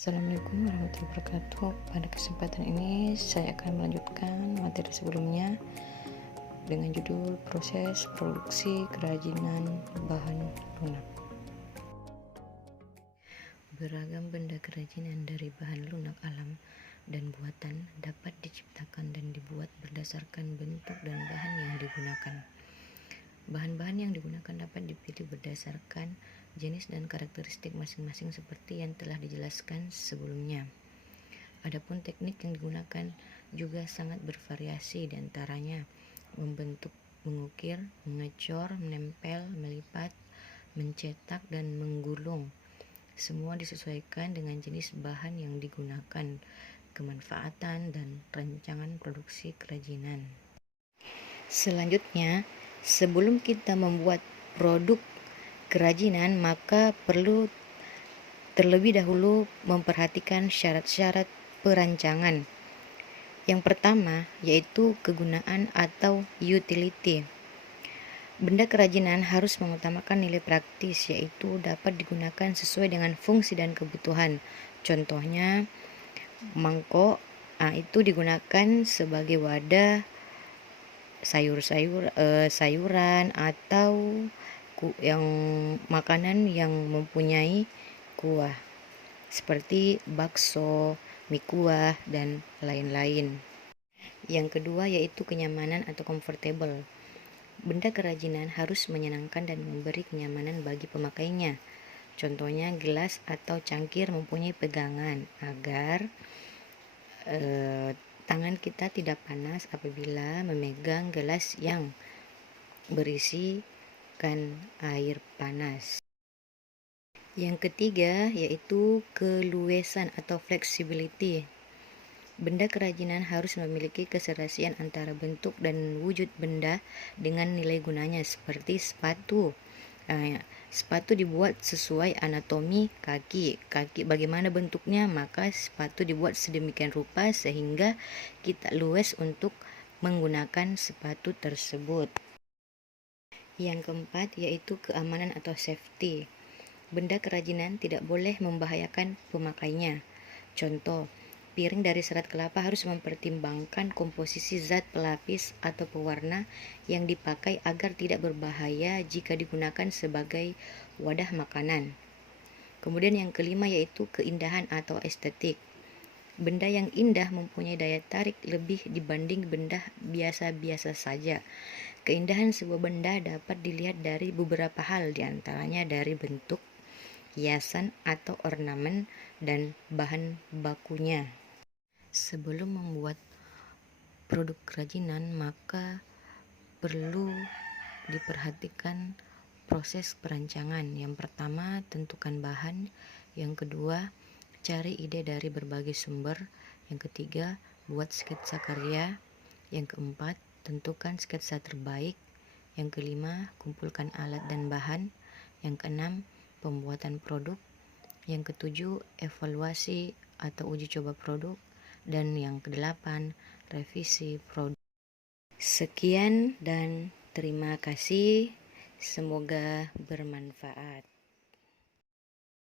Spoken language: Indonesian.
Assalamualaikum warahmatullahi wabarakatuh. Pada kesempatan ini saya akan melanjutkan materi sebelumnya dengan judul proses produksi kerajinan bahan lunak. Beragam benda kerajinan dari bahan lunak alam dan buatan dapat diciptakan dan dibuat berdasarkan bentuk dan bahan yang digunakan. Bahan-bahan yang digunakan dapat dipilih berdasarkan jenis dan karakteristik masing-masing seperti yang telah dijelaskan sebelumnya. Adapun teknik yang digunakan juga sangat bervariasi, diantaranya membentuk, mengukir, mengecor, menempel, melipat, mencetak, dan menggulung. Semua disesuaikan dengan jenis bahan yang digunakan, kemanfaatan, dan rancangan produksi kerajinan. Selanjutnya, sebelum kita membuat produk kerajinan, maka perlu terlebih dahulu memperhatikan syarat-syarat perancangan. Yang pertama yaitu kegunaan atau utility. Benda kerajinan harus mengutamakan nilai praktis, yaitu dapat digunakan sesuai dengan fungsi dan kebutuhan. Contohnya, mangkok itu digunakan sebagai wadah sayuran atau yang makanan yang mempunyai kuah seperti bakso, mie kuah, dan lain-lain. Yang kedua yaitu kenyamanan atau comfortable. Benda kerajinan harus menyenangkan dan memberi kenyamanan bagi pemakainya. Contohnya gelas atau cangkir mempunyai pegangan agar tangan kita tidak panas apabila memegang gelas yang berisikan air panas. Yang ketiga yaitu keluasan atau flexibility. Benda kerajinan harus memiliki keserasian antara bentuk dan wujud benda dengan nilai gunanya, seperti sepatu. Sepatu dibuat sesuai anatomi kaki bagaimana bentuknya, maka sepatu dibuat sedemikian rupa sehingga kita luas untuk menggunakan sepatu tersebut. Yang keempat yaitu keamanan atau safety. Benda kerajinan tidak boleh membahayakan pemakainya. Contoh, piring dari serat kelapa harus mempertimbangkan komposisi zat pelapis atau pewarna yang dipakai agar tidak berbahaya jika digunakan sebagai wadah makanan. Kemudian yang kelima yaitu keindahan atau estetik. Benda yang indah mempunyai daya tarik lebih dibanding benda biasa-biasa saja. Keindahan sebuah benda dapat dilihat dari beberapa hal, diantaranya dari bentuk, hiasan atau ornamen, dan bahan bakunya. Sebelum membuat produk kerajinan, maka perlu diperhatikan proses perancangan. Yang pertama, tentukan bahan. Yang kedua, cari ide dari berbagai sumber. Yang ketiga, buat sketsa karya. Yang keempat, tentukan sketsa terbaik. Yang kelima, kumpulkan alat dan bahan. Yang keenam, pembuatan produk. Yang ketujuh, evaluasi atau uji coba produk. Dan yang kedelapan, revisi produk. Sekian dan terima kasih. Semoga bermanfaat.